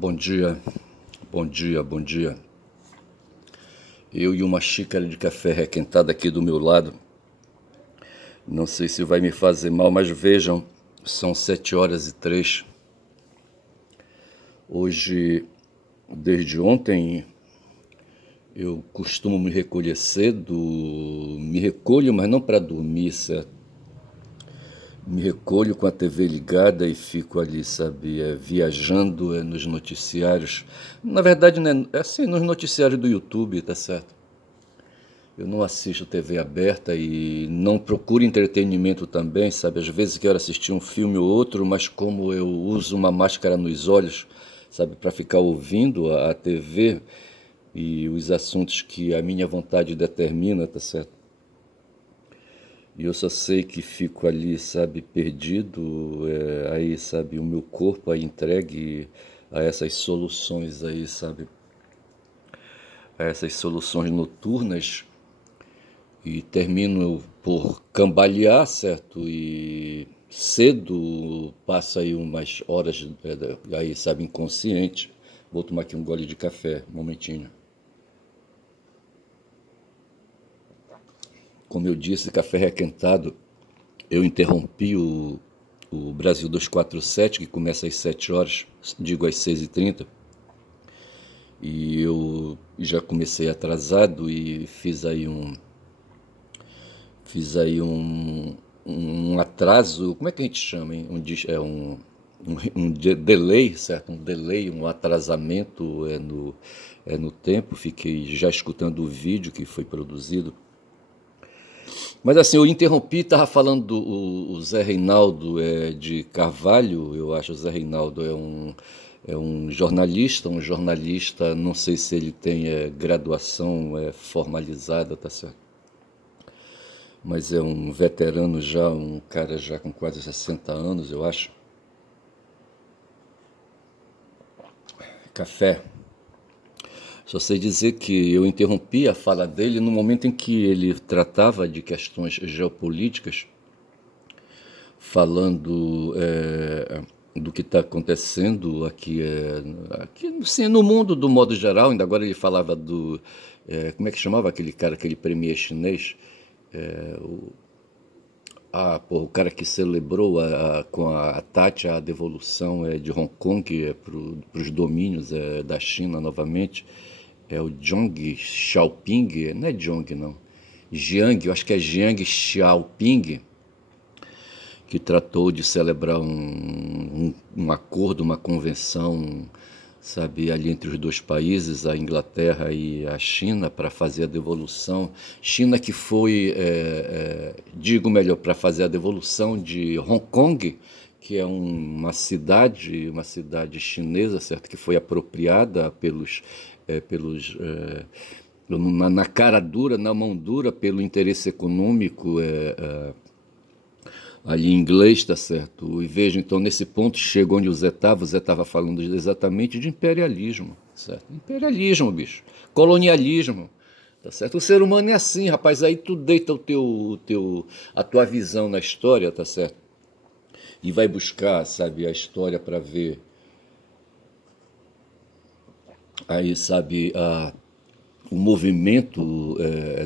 Bom dia, bom dia, bom dia. Eu e uma xícara de café requentada aqui do meu lado. Não sei se vai me fazer mal, mas vejam, são 7h03. Hoje, desde ontem, eu costumo me recolher cedo. Me recolho, mas não para dormir, certo? Me recolho com a TV ligada e fico ali, sabe, viajando nos noticiários. Na verdade, né, é assim, nos noticiários do YouTube, tá certo? Eu não assisto TV aberta e não procuro entretenimento também, sabe? Às vezes quero assistir um filme ou outro, mas como eu uso uma máscara nos olhos, sabe, para ficar ouvindo a TV e os assuntos que a minha vontade determina, tá certo? E eu só sei que fico ali, sabe, perdido, aí, sabe, o meu corpo aí entregue a essas soluções aí, sabe, a essas soluções noturnas. E termino por cambalear, certo? E cedo passa aí umas horas, aí, sabe, inconsciente. Vou tomar aqui um gole de café, um momentinho. Como eu disse, café requentado. Eu interrompi o Brasil 247, que começa às 7 horas, digo às 6h30. E eu já comecei atrasado e fiz aí um atraso. Como é que a gente chama, hein? Delay, certo? Um delay, um atrasamento no tempo. Fiquei já escutando o vídeo que foi produzido. Mas assim, eu interrompi, estava falando o Zé Reinaldo de Carvalho. Eu acho que o Zé Reinaldo é um jornalista, não sei se ele tem graduação formalizada, tá certo? Mas é um veterano já, um cara já com quase 60 anos, eu acho. Café. Só sei dizer que eu interrompi a fala dele no momento em que ele tratava de questões geopolíticas, falando do que está acontecendo aqui sim, no mundo do modo geral. Ainda agora ele falava como é que chamava aquele cara, aquele premier chinês? Pô, o cara que celebrou com a Tati a devolução de Hong Kong para os domínios da China novamente, é o Zhong Xiaoping. Não é Zhong, não. Jiang, eu acho que é Jiang Xiaoping, que tratou de celebrar um acordo, uma convenção, sabe, ali entre os dois países, a Inglaterra e a China, para fazer a devolução. China que foi, digo melhor, para fazer a devolução de Hong Kong, que é uma cidade chinesa, certo, que foi apropriada na cara dura, na mão dura, pelo interesse econômico ali em inglês, tá certo? E veja, então, nesse ponto chegou onde o Zé estava falando exatamente de imperialismo, certo? Imperialismo, bicho. Colonialismo, tá certo? O ser humano é assim, rapaz. Aí tu deita a tua visão na história, tá certo? E vai buscar, sabe, a história para ver aí, sabe, o movimento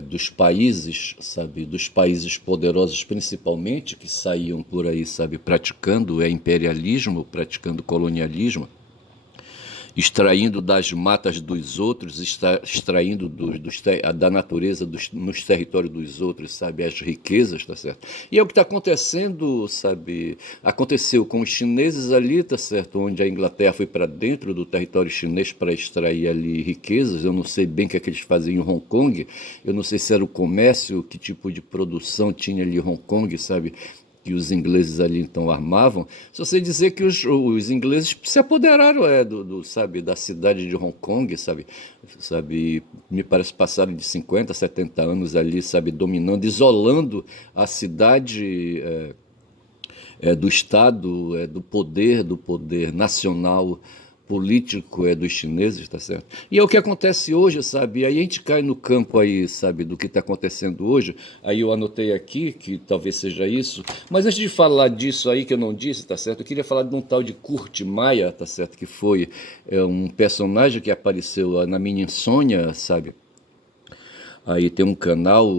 dos países, sabe, dos países poderosos principalmente, que saíam por aí, sabe, praticando imperialismo, praticando colonialismo, extraindo das matas dos outros, extraindo da natureza nos territórios dos outros, sabe, as riquezas, tá certo? E é o que está acontecendo, sabe? Aconteceu com os chineses ali, tá certo? Onde a Inglaterra foi para dentro do território chinês para extrair ali riquezas. Eu não sei bem o que é que eles faziam em Hong Kong, eu não sei se era o comércio, que tipo de produção tinha ali em Hong Kong, sabe? Que os ingleses ali então armavam. Só sei dizer que os ingleses se apoderaram sabe, da cidade de Hong Kong, sabe, me parece passaram de 50, 70 anos ali, sabe, dominando, isolando a cidade do Estado, do poder nacional político dos chineses, tá certo? E é o que acontece hoje, sabe? Aí a gente cai no campo aí, sabe, do que está acontecendo hoje. Aí eu anotei aqui que talvez seja isso. Mas antes de falar disso aí que eu não disse, tá certo? Eu queria falar de um tal de Kurt Maia, tá certo? Que foi um personagem que apareceu na minha insônia, sabe? Aí tem um canal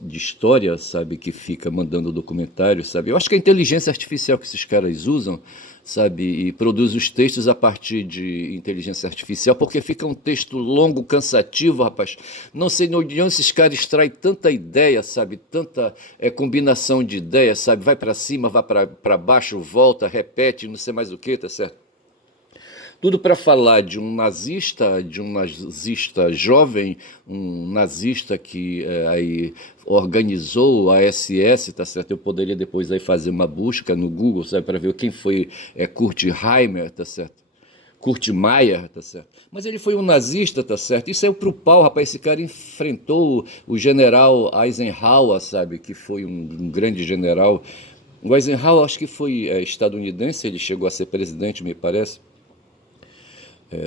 de história, sabe, que fica mandando documentários, sabe? Eu acho que a inteligência artificial que esses caras usam, sabe, e produz os textos a partir de inteligência artificial, porque fica um texto longo, cansativo, rapaz. Não sei de onde esses caras extraem tanta ideia, sabe, tanta combinação de ideias, sabe? Vai para cima, vai para baixo, volta, repete, não sei mais o que, tá certo? Tudo para falar de um nazista jovem, um nazista que aí organizou a SS, tá certo? Eu poderia depois aí fazer uma busca no Google, sabe, para ver quem foi Kurt Heimer, tá certo? Kurt Meyer, tá certo? Mas ele foi um nazista, tá certo? Isso saiu pro pau, rapaz. Esse cara enfrentou o general Eisenhower, sabe? Que foi um grande general. O Eisenhower, acho que foi estadunidense, ele chegou a ser presidente, me parece.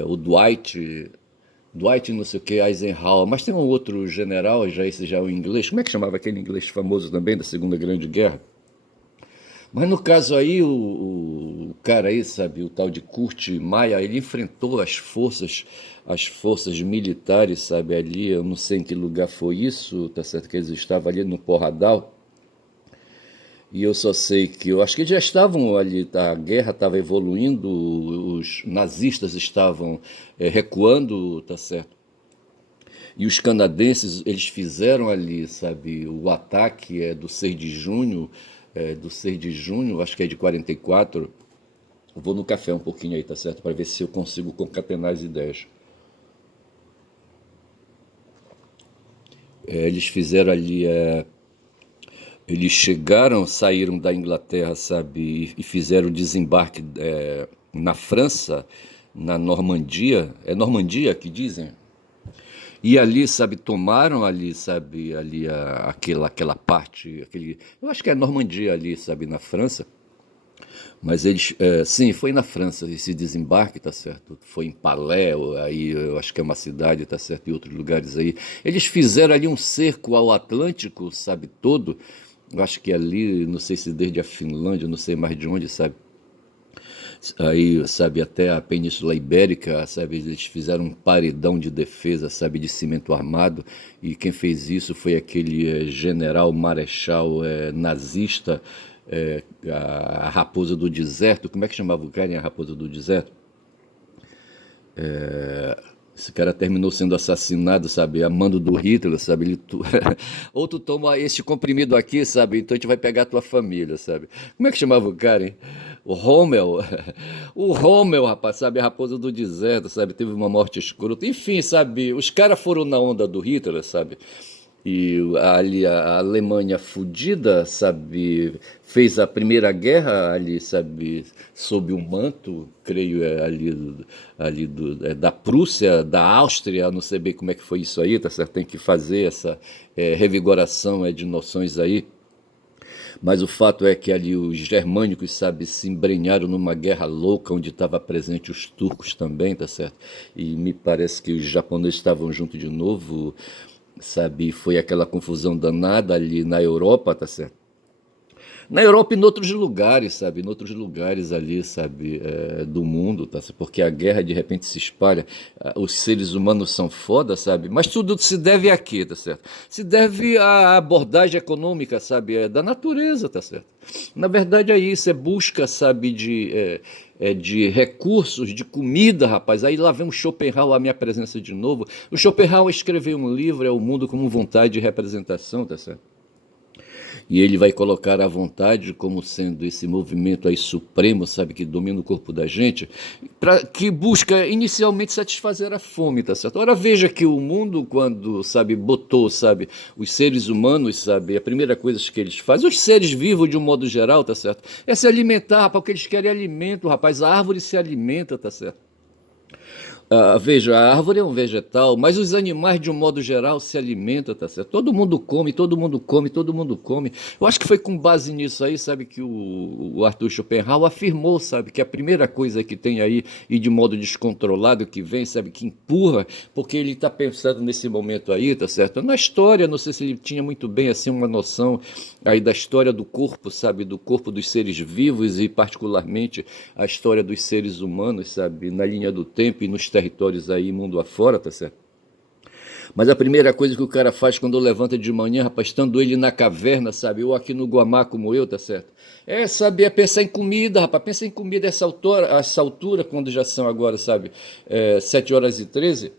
O Dwight não sei o que, Eisenhower, mas tem um outro general, já esse já é o inglês, como é que chamava aquele inglês famoso também da Segunda Grande Guerra? Mas no caso aí, o cara aí, sabe, o tal de Kurt Maia, ele enfrentou as forças militares, sabe, ali, eu não sei em que lugar foi isso, tá certo que eles estavam ali no Porradal, e eu só sei que eu acho que já estavam ali, tá? A guerra estava evoluindo, os nazistas estavam recuando, tá certo? E os canadenses, eles fizeram ali, sabe, o ataque do 6 de junho, acho que é de 44. Eu vou no café um pouquinho aí, tá certo? Para ver se eu consigo concatenar as ideias. Eles fizeram ali eles chegaram, saíram da Inglaterra, sabe, e fizeram o desembarque na França, na Normandia. É Normandia que dizem? E ali, sabe, tomaram ali, sabe, ali aquela parte, eu acho que é Normandia ali, sabe, na França. Mas eles, sim, foi na França esse desembarque, tá certo? Foi em Palais, aí eu acho que é uma cidade, tá certo? E outros lugares aí. Eles fizeram ali um cerco ao Atlântico, sabe, todo. Eu acho que ali, não sei se desde a Finlândia, não sei mais de onde, sabe? Aí, sabe, até a Península Ibérica, sabe, eles fizeram um paredão de defesa, sabe, de cimento armado, e quem fez isso foi aquele general marechal nazista, a Raposa do Deserto. Como é que chamava o cara em A Raposa do Deserto? Esse cara terminou sendo assassinado, sabe, a mando do Hitler, sabe, ou tu toma este comprimido aqui, sabe, então a gente vai pegar a tua família, sabe. Como é que chamava o cara, hein? O Rommel, o Rommel, rapaz, sabe, a Raposa do Deserto, sabe, teve uma morte escrota, enfim, sabe, os caras foram na onda do Hitler, sabe, e ali a Alemanha fudida, sabe, fez a Primeira Guerra ali, sabe, sob o manto, creio, da Prússia, da Áustria, não sei bem como é que foi isso aí, tá certo? Tem que fazer essa revigoração de noções aí. Mas o fato é que ali os germânicos, sabe, se embrenharam numa guerra louca onde estava presente os turcos também, tá certo? E me parece que os japoneses estavam junto de novo, sabe? Foi aquela confusão danada ali na Europa, tá certo? Na Europa e em outros lugares, sabe? Em outros lugares ali, sabe? Do mundo, tá certo? Porque a guerra de repente se espalha. Os seres humanos são foda, sabe? Mas tudo se deve a quê, tá certo? Se deve à abordagem econômica, sabe? Da natureza, tá certo? Na verdade é isso, é busca, sabe, de recursos, de comida, rapaz. Aí lá vem o Schopenhauer à minha presença de novo. O Schopenhauer escreveu um livro, é O Mundo como Vontade e Representação, tá certo? E ele vai colocar a vontade como sendo esse movimento aí supremo, sabe, que domina o corpo da gente, que busca inicialmente satisfazer a fome, tá certo? Ora, veja que o mundo, quando, sabe, botou, sabe, os seres humanos, sabe, a primeira coisa que eles fazem, os seres vivos de um modo geral, tá certo? É se alimentar, rapaz, porque eles querem alimento, rapaz, a árvore se alimenta, tá certo? Veja, a árvore é um vegetal, mas os animais, de um modo geral, se alimentam, tá certo? Todo mundo come, todo mundo come, todo mundo come. Eu acho que foi com base nisso aí, sabe, que o Arthur Schopenhauer afirmou, sabe, que a primeira coisa que tem aí, e de modo descontrolado que vem, sabe, que empurra, porque ele está pensando nesse momento aí, tá certo? Na história, não sei se ele tinha muito bem, assim, uma noção aí da história do corpo, sabe, do corpo dos seres vivos e particularmente a história dos seres humanos, sabe, na linha do tempo e nos territórios aí mundo afora, tá certo? Mas a primeira coisa que o cara faz quando levanta de manhã, rapaz, estando ele na caverna, sabe, ou aqui no Guamá como eu, tá certo? É saber pensar em comida, rapaz, pensa em comida essa altura quando já são agora, sabe, 7h13.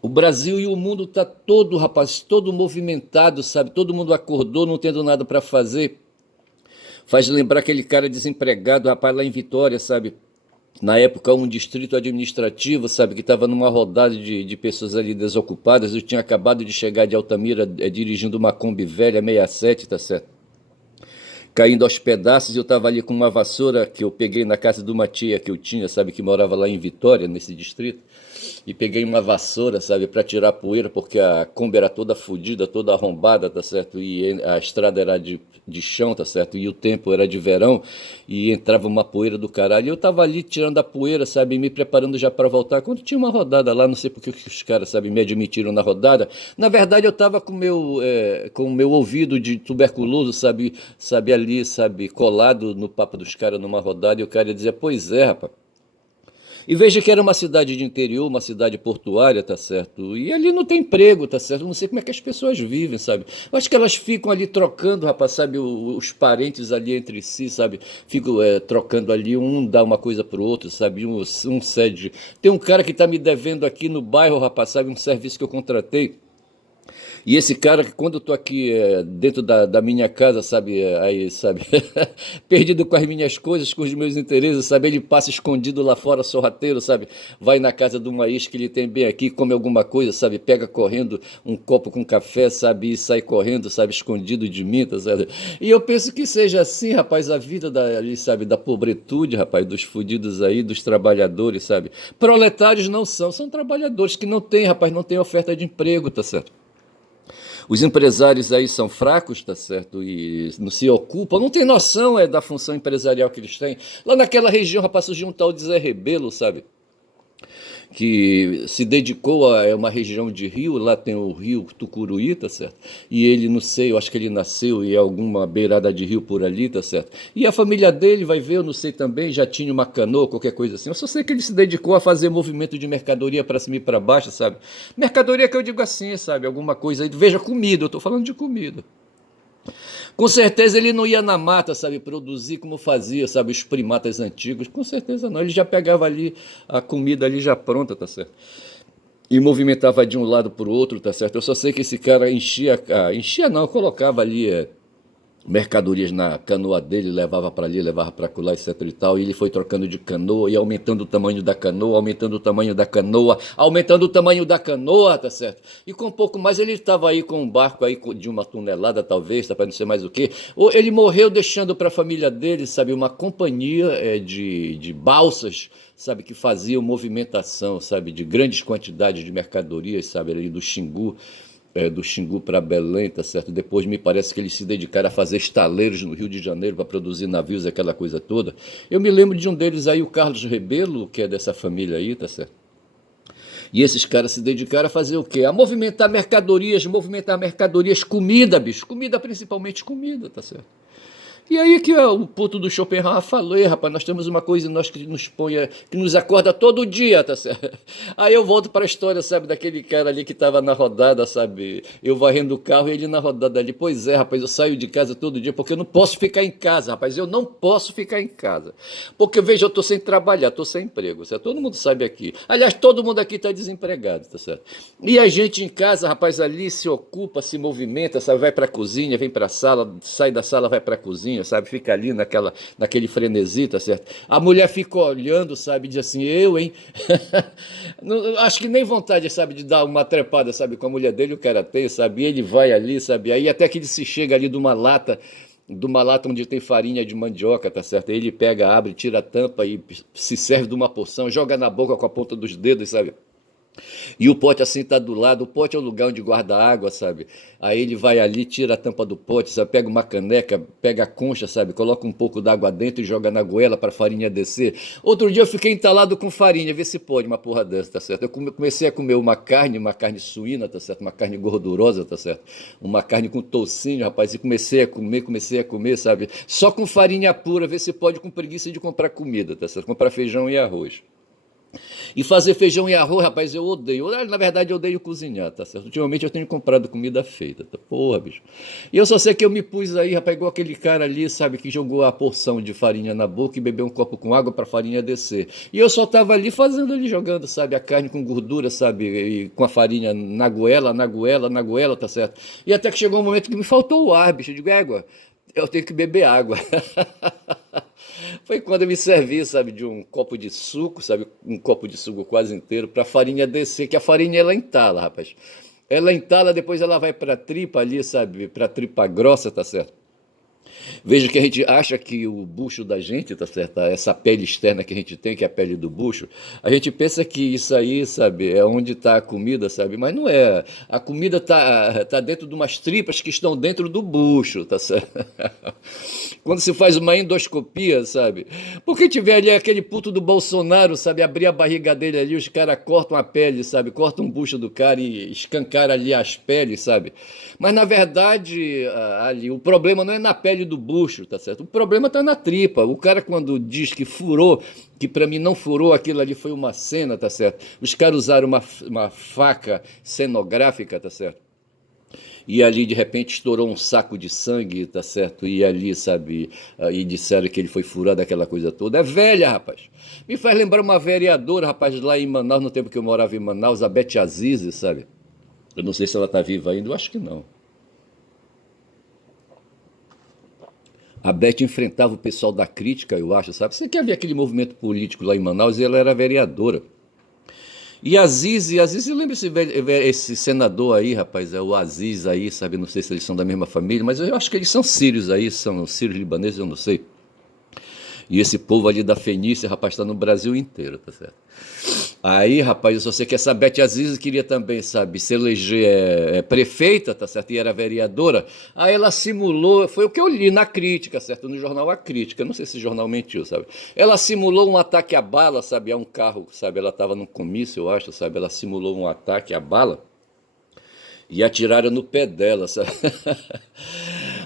O Brasil e o mundo tá todo, rapaz, todo movimentado, sabe? Todo mundo acordou, não tendo nada para fazer. Faz lembrar aquele cara desempregado, rapaz, lá em Vitória, sabe? Na época, um distrito administrativo, sabe, que estava numa rodada de pessoas ali desocupadas. Eu tinha acabado de chegar de Altamira, dirigindo uma Kombi velha 67, tá certo? Caindo aos pedaços, e eu estava ali com uma vassoura que eu peguei na casa de uma tia que eu tinha, sabe, que morava lá em Vitória, nesse distrito. E peguei uma vassoura, sabe, para tirar poeira, porque a Kombi era toda fodida, toda arrombada, tá certo? E a estrada era de chão, tá certo? E o tempo era de verão e entrava uma poeira do caralho. E eu tava ali tirando a poeira, sabe, me preparando já para voltar. Quando tinha uma rodada lá, não sei porque que os caras, sabe, me admitiram na rodada. Na verdade, eu tava com o meu ouvido de tuberculoso, sabe, ali, sabe, colado no papo dos caras numa rodada. E o cara dizia, pois é, rapaz. E veja que era uma cidade de interior, uma cidade portuária, tá certo? E ali não tem emprego, tá certo? Eu não sei como é que as pessoas vivem, sabe? Eu acho que elas ficam ali trocando, rapaz, sabe? Os parentes ali entre si, sabe? Ficam trocando ali, um dá uma coisa pro outro, sabe? Um cede. Tem um cara que tá me devendo aqui no bairro, rapaz, sabe? Um serviço que eu contratei. E esse cara, que quando eu tô aqui dentro da minha casa, sabe, aí, sabe, perdido com as minhas coisas, com os meus interesses, sabe, ele passa escondido lá fora, sorrateiro, sabe, vai na casa de uma ex que ele tem bem aqui, come alguma coisa, sabe, pega correndo um copo com café, sabe, e sai correndo, sabe, escondido de mim, tá, sabe? E eu penso que seja assim, rapaz, a vida ali, sabe, da pobretude, rapaz, dos fudidos aí, dos trabalhadores, sabe? Proletários não são, são trabalhadores que não têm, rapaz, não tem oferta de emprego, tá certo? Os empresários aí são fracos, tá certo? E não se ocupam, não tem noção da função empresarial que eles têm. Lá naquela região, rapaz, surgiu um tal de Zé Rebelo, sabe? Que se dedicou a uma região de rio, lá tem o rio Tucuruí, tá certo? E ele, não sei, eu acho que ele nasceu em alguma beirada de rio por ali, tá certo? E a família dele, vai ver, eu não sei também, já tinha uma canoa, qualquer coisa assim. Eu só sei que ele se dedicou a fazer movimento de mercadoria para cima e para baixo, sabe? Mercadoria que eu digo assim, sabe? Alguma coisa aí, veja, comida, eu tô falando de comida. Com certeza ele não ia na mata, sabe, produzir como fazia, sabe, os primatas antigos. Com certeza não. Ele já pegava ali a comida ali já pronta, tá certo? E movimentava de um lado para o outro, tá certo? Eu só sei que esse cara enchia não, colocava ali mercadorias na canoa dele, levava para ali, levava para lá, etc e tal, e ele foi trocando de canoa e aumentando o tamanho da canoa, aumentando o tamanho da canoa, aumentando o tamanho da canoa, tá certo? E com um pouco mais ele estava aí com um barco aí de 1 tonelada, talvez, tá, para não ser mais o quê. Ou ele morreu deixando para a família dele, sabe, uma companhia de balsas, sabe, que faziam movimentação, sabe, de grandes quantidades de mercadorias, sabe, ali do Xingu para Belém, tá certo? Depois me parece que eles se dedicaram a fazer estaleiros no Rio de Janeiro para produzir navios, aquela coisa toda. Eu me lembro de um deles aí, o Carlos Rebelo, que é dessa família aí, tá certo? E esses caras se dedicaram a fazer o quê? A movimentar mercadorias, comida, bicho, comida, principalmente comida, tá certo? E aí que o puto do Schopenhauer falou, rapaz, nós temos uma coisa em nós que nos põe, que nos acorda todo dia, tá certo? Aí eu volto para a história, sabe, daquele cara ali que estava na rodada, sabe? Eu varrendo o carro e ele na rodada ali. Pois é, rapaz, eu saio de casa todo dia porque eu não posso ficar em casa, rapaz, eu não posso ficar em casa. Porque, veja, eu estou sem trabalhar, estou sem emprego, certo? Todo mundo sabe aqui. Aliás, todo mundo aqui está desempregado, tá certo? E a gente em casa, rapaz, ali se ocupa, se movimenta, sabe? Vai para a cozinha, vem para a sala, sai da sala, vai para a cozinha, sabe? Fica ali naquele frenesi, tá certo? A mulher fica olhando, sabe? Diz assim, eu, hein? Não, acho que nem vontade, sabe, de dar uma trepada, sabe? Com a mulher dele, o cara tem, sabe? E ele vai ali, sabe? Aí até que ele se chega ali de uma lata de uma lata onde tem farinha de mandioca, tá certo? Aí ele pega, abre, tira a tampa e se serve de uma porção, joga na boca com a ponta dos dedos, sabe? E o pote assim tá do lado, o pote é o lugar onde guarda água, sabe? Aí ele vai ali, tira a tampa do pote, sabe? Pega uma caneca, pega a concha, sabe? Coloca um pouco d'água dentro e joga na goela para a farinha descer. Outro dia eu fiquei entalado com farinha, vê se pode uma porra dessa, tá certo? Eu comecei a comer uma carne suína, tá certo? Uma carne gordurosa, tá certo? Uma carne com toucinho, rapaz, e comecei a comer, sabe? Só com farinha pura, vê se pode, com preguiça de comprar comida, tá certo? Comprar feijão e arroz. E fazer feijão e arroz, rapaz, eu odeio. Na verdade, eu odeio cozinhar, tá certo? Ultimamente eu tenho comprado comida feita, tá? Porra, bicho. E eu só sei que eu me pus aí, rapaz, igual aquele cara ali, sabe, que jogou a porção de farinha na boca e bebeu um copo com água pra farinha descer. E eu só tava ali fazendo ali, jogando, sabe, a carne com gordura, sabe, e com a farinha na goela, na goela, na goela, tá certo? E até que chegou um momento que me faltou o ar, bicho. Eu digo, égua, eu tenho que beber água. Foi quando eu me servi, sabe, de um copo de suco, sabe, um copo de suco quase inteiro, para a farinha descer, que a farinha ela entala, rapaz. Ela entala, depois ela vai para a tripa ali, sabe, para a tripa grossa, tá certo? Veja que a gente acha que o bucho da gente, tá certo? Essa pele externa que a gente tem, que é a pele do bucho, a gente pensa que isso aí, sabe, é onde está a comida, sabe? Mas não é. A comida tá dentro de umas tripas que estão dentro do bucho, tá certo? Quando se faz uma endoscopia, sabe? Porque tiver ali aquele puto do Bolsonaro, sabe? Abrir a barriga dele ali, os caras cortam a pele, sabe? Cortam o bucho do cara e escancaram ali as peles, sabe? Mas na verdade, ali, o problema não é na pele do bucho, tá certo? O problema tá na tripa. O cara, quando diz que furou, que para mim não furou, aquilo ali foi uma cena, tá certo? Os caras usaram uma faca cenográfica, tá certo? E ali de repente estourou um saco de sangue, tá certo? E ali, sabe, e disseram que ele foi furado, aquela coisa toda. É velha, rapaz. Me faz lembrar uma vereadora, rapaz, lá em Manaus, no tempo que eu morava em Manaus, a Beth Aziz, sabe? Eu não sei se ela tá viva ainda, eu acho que não. A Beth enfrentava o pessoal da crítica, eu acho, sabe? Você quer ver aquele movimento político lá em Manaus? E ela era vereadora. E Aziz, lembra esse senador aí, rapaz, é o Aziz aí, sabe? Não sei se eles são da mesma família, mas eu acho que eles são sírios aí, são sírios libaneses, eu não sei. E esse povo ali da Fenícia, rapaz, está no Brasil inteiro, tá certo? Aí, rapaz, eu só sei que essa Beth Aziz queria também, sabe, se eleger prefeita, tá certo? E era vereadora. Aí ela simulou, foi o que eu li na crítica, certo? No jornal A Crítica, não sei se o jornal mentiu, sabe? Ela simulou um ataque à bala, sabe, a um carro, sabe? Ela estava num comício, eu acho, sabe? Ela simulou um ataque à bala e atiraram no pé dela, sabe?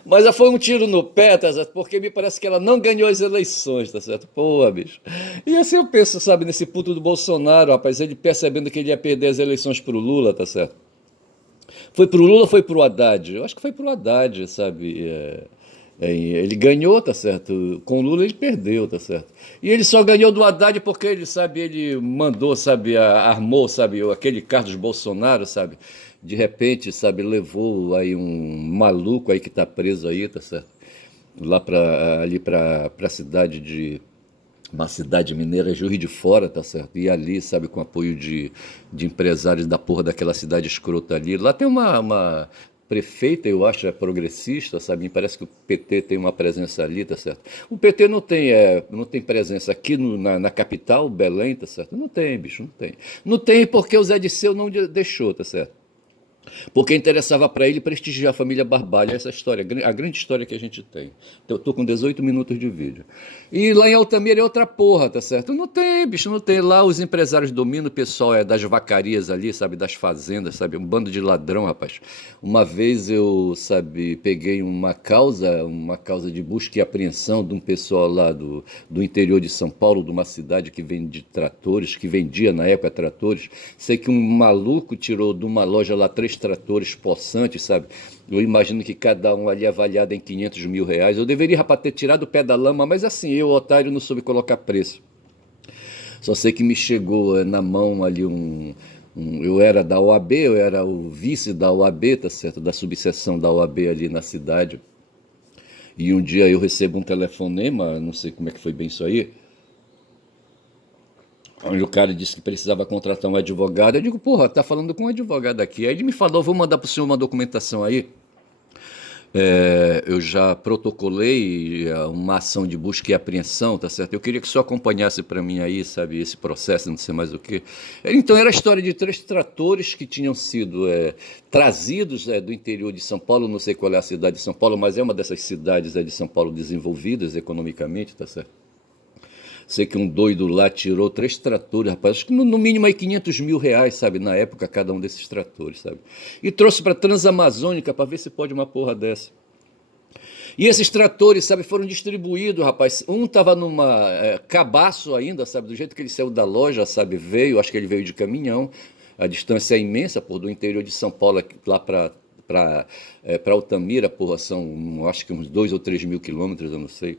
Mas foi um tiro no pé, tá certo? Porque me parece que ela não ganhou as eleições, tá certo? Pô, bicho. E assim eu penso, sabe, nesse puto do Bolsonaro, rapaz, ele percebendo que ele ia perder as eleições pro Lula, tá certo? Foi pro Lula ou foi pro Haddad? Eu acho que foi pro Haddad, sabe? Ele ganhou, tá certo? Com o Lula ele perdeu, tá certo? E ele só ganhou do Haddad porque ele, sabe, ele mandou, sabe, armou, sabe, aquele Carlos Bolsonaro, sabe? De repente, sabe, levou aí um maluco aí que tá preso aí, tá certo? Lá ali pra cidade uma cidade mineira, Juiz de Fora, tá certo? E ali, sabe, com apoio de empresários da porra daquela cidade escrota ali. Lá tem uma prefeita, eu acho, é progressista, sabe? Me parece que o PT tem uma presença ali, tá certo? O PT não tem presença aqui na capital, Belém, tá certo? Não tem, bicho, não tem. Não tem porque o Zé Disseu não deixou, tá certo? Porque interessava para ele prestigiar a família Barbalho, essa história, a grande história que a gente tem. Então, eu tô com 18 minutos de vídeo. E lá em Altamira é outra porra, tá certo? Não tem, bicho, não tem. Lá os empresários dominam, o pessoal é das vacarias ali, sabe, das fazendas, sabe, um bando de ladrão, rapaz. Uma vez eu, sabe, peguei uma causa de busca e apreensão de um pessoal lá do interior de São Paulo, de uma cidade que vende tratores, que vendia na época tratores. Sei que um maluco tirou de uma loja lá 3 tratores possantes, sabe? Eu imagino que cada um ali avaliado em 500 mil reais. Eu deveria, rapaz, ter tirado o pé da lama, mas assim, eu, otário, não soube colocar preço. Só sei que me chegou na mão ali eu era da OAB, eu era o vice da OAB, tá certo? Da subseção da OAB ali na cidade. E um dia eu recebo um telefonema, não sei como é que foi bem isso aí, onde o cara disse que precisava contratar um advogado. Eu digo, porra, tá falando com um advogado aqui. Aí ele me falou, vou mandar pro senhor uma documentação aí. Eu já protocolei uma ação de busca e apreensão, tá certo? Eu queria que o senhor acompanhasse para mim aí, sabe, esse processo, não sei mais o quê. Então, era a história de três tratores que tinham sido trazidos do interior de São Paulo, não sei qual é a cidade de São Paulo, mas é uma dessas cidades de São Paulo desenvolvidas economicamente, tá certo? Sei que um doido lá tirou três tratores, rapaz, acho que no mínimo aí R$ 500 mil, sabe, na época, cada um desses tratores, sabe? E trouxe para Transamazônica para ver se pode uma porra dessa. E esses tratores, sabe, foram distribuídos, rapaz. Um tava numa cabaço ainda, sabe, do jeito que ele saiu da loja, sabe, veio, acho que ele veio de caminhão. A distância é imensa, por do interior de São Paulo lá para Altamira, porra, são acho que uns 2 ou 3 mil quilômetros, eu não sei.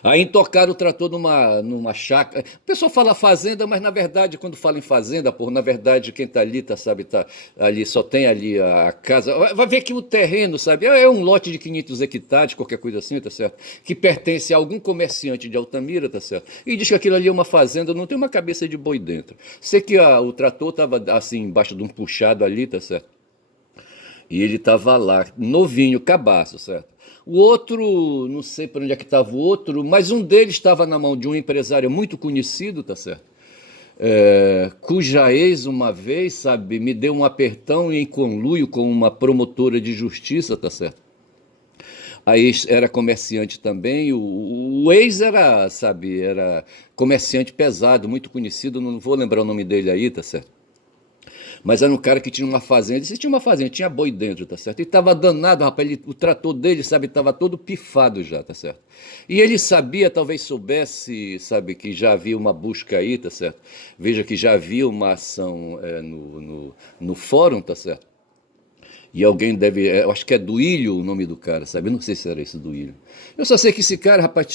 Aí tocaram o trator numa chácara. O pessoal fala fazenda, mas na verdade, quando fala em fazenda, pô, na verdade, quem tá ali, tá, sabe, tá ali, só tem ali a casa. Vai ver que o terreno, sabe, é um lote de 500 hectares, qualquer coisa assim, tá certo? Que pertence a algum comerciante de Altamira, tá certo? E diz que aquilo ali é uma fazenda, não tem uma cabeça de boi dentro. Sei que o trator tava assim, embaixo de um puxado ali, tá certo? E ele estava lá, novinho, cabaço, certo? O outro, não sei para onde é que estava o outro, mas um deles estava na mão de um empresário muito conhecido, tá certo? Cuja ex, uma vez, sabe, me deu um apertão em conluio com uma promotora de justiça, tá certo? A ex era comerciante também, o ex era, sabe, era comerciante pesado, muito conhecido, não vou lembrar o nome dele aí, tá certo? Mas era um cara que tinha uma fazenda. Se tinha uma fazenda, tinha boi dentro, tá certo? E tava danado, rapaz. O trator dele, sabe, tava todo pifado já, tá certo? E ele sabia, talvez soubesse, sabe, que já havia uma busca aí, tá certo? Veja que já havia uma ação no fórum, tá certo? E alguém deve. Eu acho que é Duílio o nome do cara, sabe? Eu não sei se era esse Duílio. Eu só sei que esse cara, rapaz,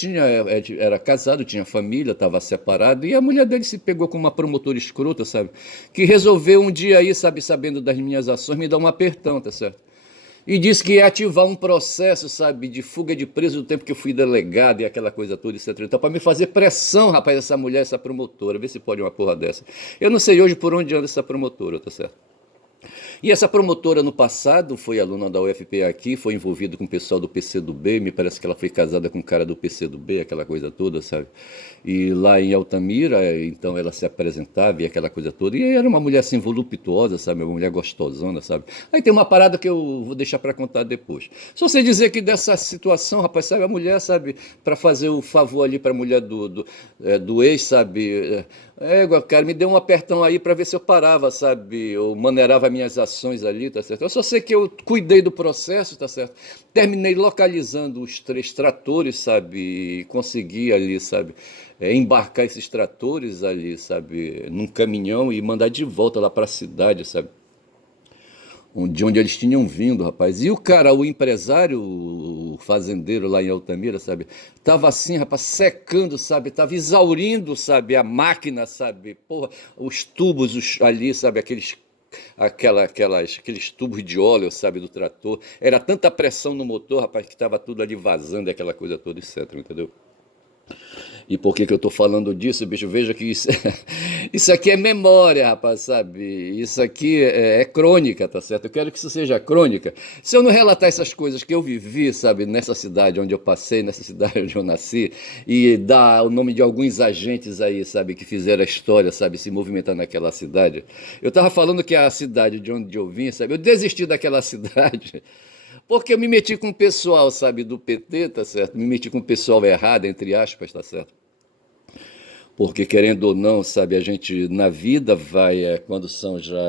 era casado, tinha família, estava separado, e a mulher dele se pegou com uma promotora escrota, sabe? Que resolveu um dia aí, sabe, sabendo das minhas ações, me dar um apertão, tá certo? E disse que ia ativar um processo, sabe, de fuga de preso do tempo que eu fui delegado e aquela coisa toda, etc. Então, para me fazer pressão, rapaz, essa mulher, essa promotora, ver se pode uma porra dessa. Eu não sei hoje por onde anda essa promotora, tá certo? E essa promotora no passado foi aluna da UFPA aqui, foi envolvida com o pessoal do PCdoB, me parece que ela foi casada com o cara do PCdoB, aquela coisa toda, sabe? E lá em Altamira, então ela se apresentava e aquela coisa toda, e era uma mulher assim voluptuosa, sabe? Uma mulher gostosona, sabe? Aí tem uma parada que eu vou deixar para contar depois. Só sei dizer que dessa situação, rapaz, sabe, a mulher, sabe, para fazer o favor ali para a mulher do ex, sabe? Cara, me deu um apertão aí para ver se eu parava, sabe? Eu maneirava minhas ações ali, tá certo? Eu só sei que eu cuidei do processo, tá certo? Terminei localizando os três tratores, sabe? E consegui ali, sabe? Embarcar esses tratores ali, sabe? Num caminhão e mandar de volta lá para a cidade, sabe? De onde eles tinham vindo, rapaz. E o cara, o empresário, o fazendeiro lá em Altamira, sabe? Tava assim, rapaz, secando, sabe? Tava exaurindo, sabe? A máquina, sabe? Porra, os tubos ali, sabe? Aqueles tubos de óleo, sabe? Do trator. Era tanta pressão no motor, rapaz, que tava tudo ali vazando, aquela coisa toda, etc, entendeu? E por que que eu tô falando disso, bicho? Veja que isso, isso aqui é memória, rapaz, sabe? Isso aqui é crônica, tá certo? Eu quero que isso seja crônica. Se eu não relatar essas coisas que eu vivi, sabe, nessa cidade onde eu passei, nessa cidade onde eu nasci, e dar o nome de alguns agentes aí, sabe, que fizeram a história, sabe, se movimentar naquela cidade. Eu tava falando que a cidade de onde eu vim, sabe, eu desisti daquela cidade porque eu me meti com o pessoal, sabe, do PT, tá certo? Me meti com o pessoal errado, entre aspas, tá certo? Porque, querendo ou não, sabe, a gente na vida vai, quando são já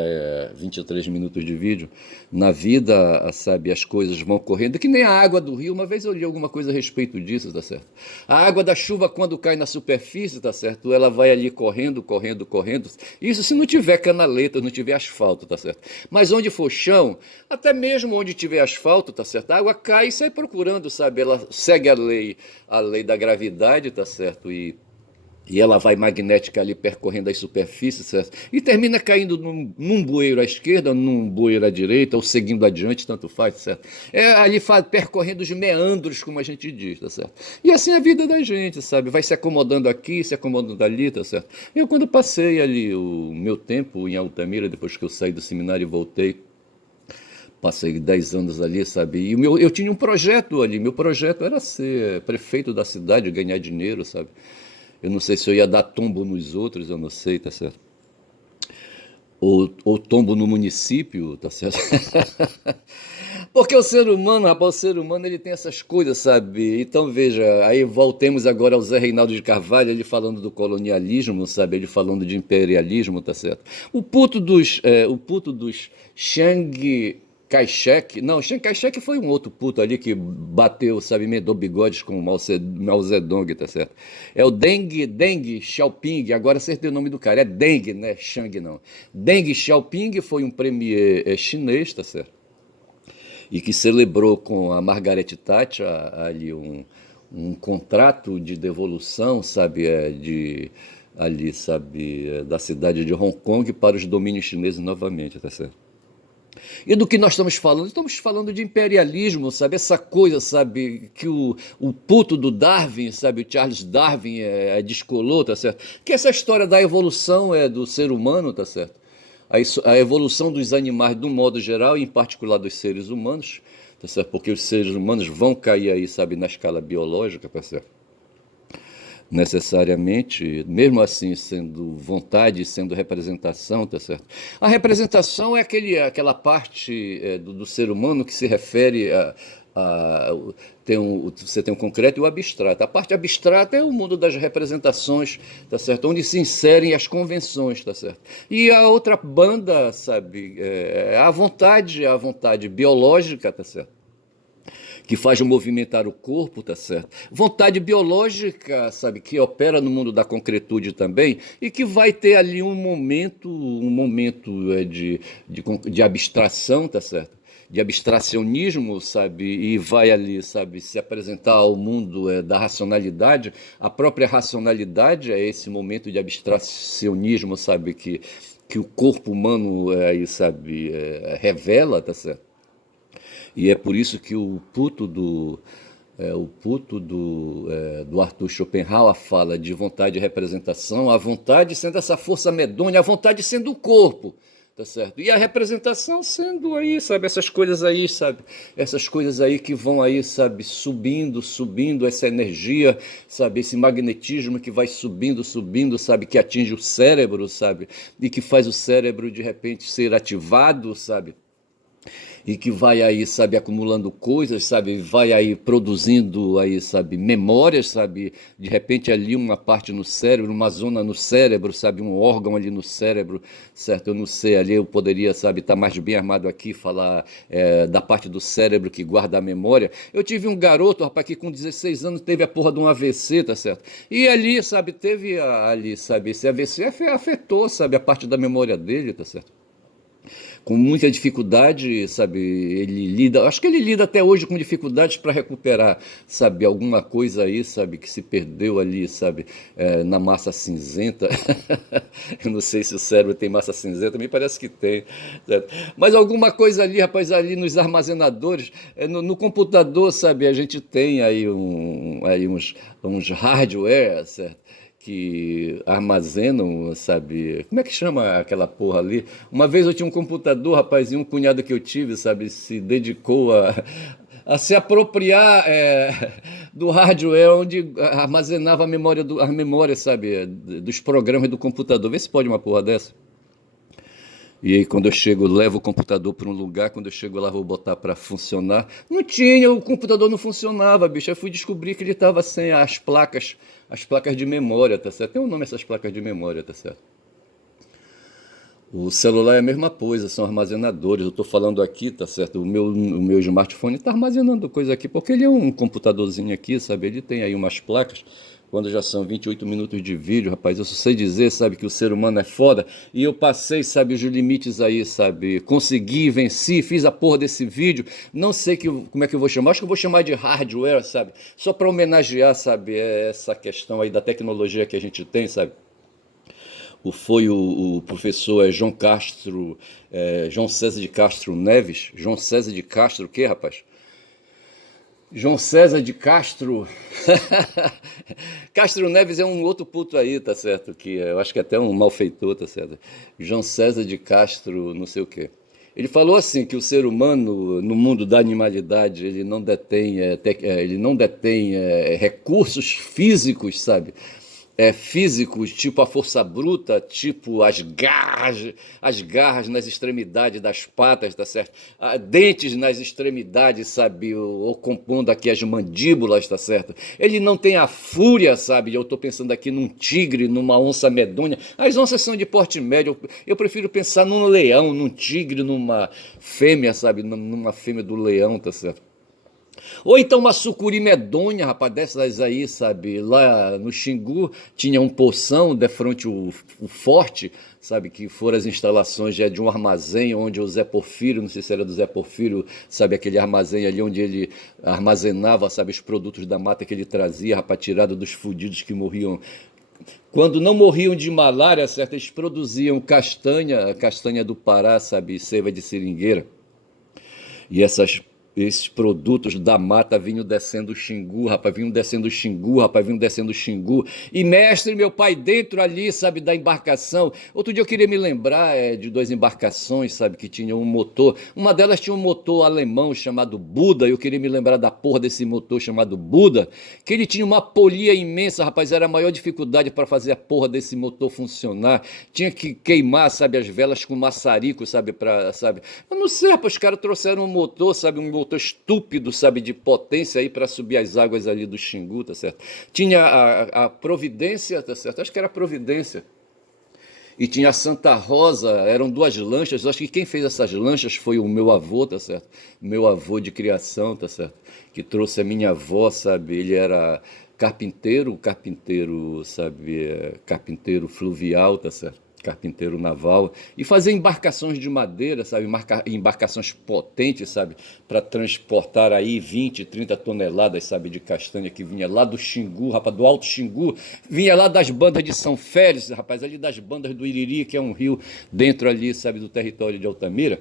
23 minutos de vídeo, na vida, sabe, as coisas vão correndo, que nem a água do rio. Uma vez eu li alguma coisa a respeito disso, tá certo? A água da chuva, quando cai na superfície, tá certo? Ela vai ali correndo, correndo, correndo. Isso se não tiver canaleta, não tiver asfalto, tá certo? Mas onde for chão, até mesmo onde tiver asfalto, tá certo? A água cai e sai procurando, sabe? Ela segue a lei da gravidade, tá certo? E ela vai magnética ali percorrendo as superfícies, certo? E termina caindo num bueiro à esquerda, num bueiro à direita, ou seguindo adiante, tanto faz, certo? É ali percorrendo os meandros, como a gente diz, tá certo? E assim é a vida da gente, sabe? Vai se acomodando aqui, se acomodando ali, tá certo? Eu, quando passei ali o meu tempo em Altamira, depois que eu saí do seminário e voltei Passei 10 anos ali, sabe? E eu tinha um projeto ali. Meu projeto era ser prefeito da cidade, ganhar dinheiro, sabe? Eu não sei se eu ia dar tombo nos outros, eu não sei, tá certo? Ou tombo no município, tá certo? Porque o ser humano, rapaz, o ser humano ele tem essas coisas, sabe? Então veja, aí voltemos agora ao Zé Reinaldo de Carvalho, ele falando do colonialismo, sabe? Ele falando de imperialismo, tá certo? O puto dos Chiang Kai-shek, não, Chiang Kai-shek foi um outro puto ali que bateu, sabe, emendou bigodes com o Mao Zedong, tá certo? É o Deng Xiaoping, agora acertei o nome do cara, é Deng, né? Chiang não. Deng Xiaoping foi um premier chinês, tá certo? E que celebrou com a Margaret Thatcher ali um contrato de devolução, sabe, ali, sabe, da cidade de Hong Kong para os domínios chineses novamente, tá certo? E do que nós estamos falando? Estamos falando de imperialismo, sabe? Essa coisa, sabe, que o puto do Darwin, sabe, o Charles Darwin descolou, tá certo? Que essa história da evolução é do ser humano, tá certo? A evolução dos animais, do modo geral, e em particular dos seres humanos, tá certo? Porque os seres humanos vão cair aí, sabe, na escala biológica, tá certo? Necessariamente, mesmo assim sendo vontade, sendo representação, tá certo? A representação é aquela parte do ser humano que se refere a você tem o concreto e o abstrato. A parte abstrata é o mundo das representações, tá certo? Onde se inserem as convenções, tá certo? E a outra banda, sabe, é a vontade biológica, tá certo? Que faz movimentar o corpo, tá certo? Vontade biológica, sabe, que opera no mundo da concretude também e que vai ter ali um momento de abstração, tá certo? De abstracionismo, sabe, e vai ali, sabe, se apresentar ao mundo da racionalidade. A própria racionalidade é esse momento de abstracionismo, sabe, que o corpo humano sabe, revela, tá certo? E é por isso que o puto do Arthur Schopenhauer fala de vontade de representação, a vontade sendo essa força medonha, a vontade sendo o corpo, tá certo? E a representação sendo aí, sabe, essas coisas aí, sabe? Essas coisas aí que vão aí, sabe, subindo essa energia, sabe, esse magnetismo que vai subindo, sabe, que atinge o cérebro, sabe? E que faz o cérebro de repente ser ativado, sabe? E que vai aí, sabe, acumulando coisas, sabe, vai aí produzindo aí, sabe, memórias, sabe, de repente ali uma parte no cérebro, uma zona no cérebro, sabe, um órgão ali no cérebro, certo? Eu não sei, ali eu poderia, sabe, estar mais bem armado aqui, falar da parte do cérebro que guarda a memória. Eu tive um garoto, rapaz, que com 16 anos teve a porra de um AVC, tá certo? E ali, sabe, ali, sabe, esse AVC afetou, sabe, a parte da memória dele, tá certo? Com muita dificuldade, sabe, ele lida, acho que ele lida até hoje com dificuldades para recuperar, sabe, alguma coisa aí, sabe, que se perdeu ali, sabe, na massa cinzenta. Eu não sei se o cérebro tem massa cinzenta, me parece que tem, certo? Mas alguma coisa ali, rapaz, ali nos armazenadores, no computador, sabe, a gente tem aí, aí uns hardware, certo? Que armazenam, sabe? Como é que chama aquela porra ali? Uma vez eu tinha um computador, rapaz, e um cunhado que eu tive, sabe, se dedicou a se apropriar do hardware onde armazenava as memórias, sabe, dos programas do computador. Vê se pode uma porra dessa. E aí quando eu chego, levo o computador para um lugar, quando eu chego lá vou botar para funcionar. Não tinha, o computador não funcionava, bicho. Eu fui descobrir que ele estava sem as placas de memória, tá certo? Tem um nome essas placas de memória, tá certo? O celular é a mesma coisa, são armazenadores. Eu estou falando aqui, tá certo? O meu smartphone está armazenando coisa aqui, porque ele é um computadorzinho aqui, sabe? Ele tem aí umas placas. Quando já são 28 minutos de vídeo, rapaz, eu só sei dizer, sabe, que o ser humano é foda. E eu passei, sabe, os limites aí, sabe? Consegui, venci, fiz a porra desse vídeo. Não sei como é que eu vou chamar. Acho que eu vou chamar de hardware, sabe? Só para homenagear, sabe, essa questão aí da tecnologia que a gente tem, sabe? Foi o professor João Castro, João César de Castro Neves. João César de Castro, o quê, rapaz? João César de Castro. Castro Neves é um outro puto aí, tá certo? Que eu acho que é até um malfeitor, tá certo? João César de Castro, não sei o quê. Ele falou assim que o ser humano, no mundo da animalidade, ele não detém recursos físicos, sabe? Físicos, tipo a força bruta, tipo as garras nas extremidades das patas, tá certo? Dentes nas extremidades, sabe? Ou compondo aqui as mandíbulas, tá certo? Ele não tem a fúria, sabe? Eu estou pensando aqui num tigre, numa onça medonha. As onças são de porte médio. Eu prefiro pensar num leão, num tigre, numa fêmea, sabe? Numa fêmea do leão, tá certo? Ou então uma sucuri medonha, rapaz, dessas aí, sabe? Lá no Xingu tinha um poção de frente o forte, sabe? Que foram as instalações já de um armazém onde o Zé Porfírio, não sei se era do Zé Porfírio, sabe? Aquele armazém ali onde ele armazenava, sabe? Os produtos da mata que ele trazia, rapaz, tirado dos fudidos que morriam. Quando não morriam de malária, certo? Eles produziam castanha, castanha do Pará, sabe? Seiva de seringueira. E esses produtos da mata vinham descendo o Xingu, rapaz, vinham descendo o Xingu, rapaz, vinham descendo o Xingu. E mestre, meu pai, dentro ali, sabe, da embarcação. Outro dia eu queria me lembrar de duas embarcações, sabe, que tinham um motor. Uma delas tinha um motor alemão chamado Buda. Eu queria me lembrar da porra desse motor chamado Buda, que ele tinha uma polia imensa, rapaz, era a maior dificuldade para fazer a porra desse motor funcionar. Tinha que queimar, sabe, as velas com maçarico, sabe. Eu não sei, rapaz, os caras trouxeram um motor, sabe, um motor estúpido, sabe, de potência aí para subir as águas ali do Xingu, tá certo? Tinha a Providência, tá certo? Acho que era a Providência. E tinha a Santa Rosa, eram duas lanchas. Eu acho que quem fez essas lanchas foi o meu avô, tá certo? Meu avô de criação, tá certo? Que trouxe a minha avó, sabe? Ele era carpinteiro, sabe? Carpinteiro fluvial, tá certo? Carpinteiro naval, e fazer embarcações de madeira, sabe, embarcações potentes, sabe, para transportar aí 20, 30 toneladas, sabe, de castanha que vinha lá do Xingu, rapaz, do Alto Xingu, vinha lá das bandas de São Félix, rapaz, ali das bandas do Iriri, que é um rio dentro ali, sabe, do território de Altamira.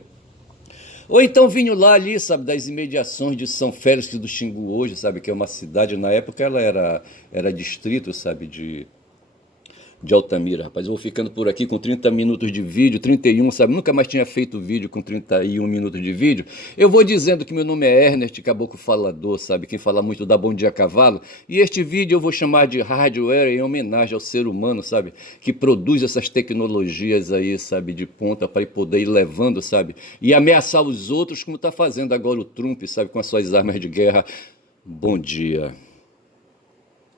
Ou então vinham lá ali, sabe, das imediações de São Félix do Xingu hoje, sabe, que é uma cidade, na época ela era distrito, sabe, de Altamira, rapaz. Eu vou ficando por aqui com 30 minutos de vídeo, 31, sabe? Nunca mais tinha feito vídeo com 31 minutos de vídeo. Eu vou dizendo que meu nome é Ernest Caboclo Falador, sabe? Quem fala muito dá bom dia a cavalo. E este vídeo eu vou chamar de Hardware em homenagem ao ser humano, sabe? Que produz essas tecnologias aí, sabe? De ponta para poder ir levando, sabe? E ameaçar os outros como está fazendo agora o Trump, sabe? Com as suas armas de guerra. Bom dia.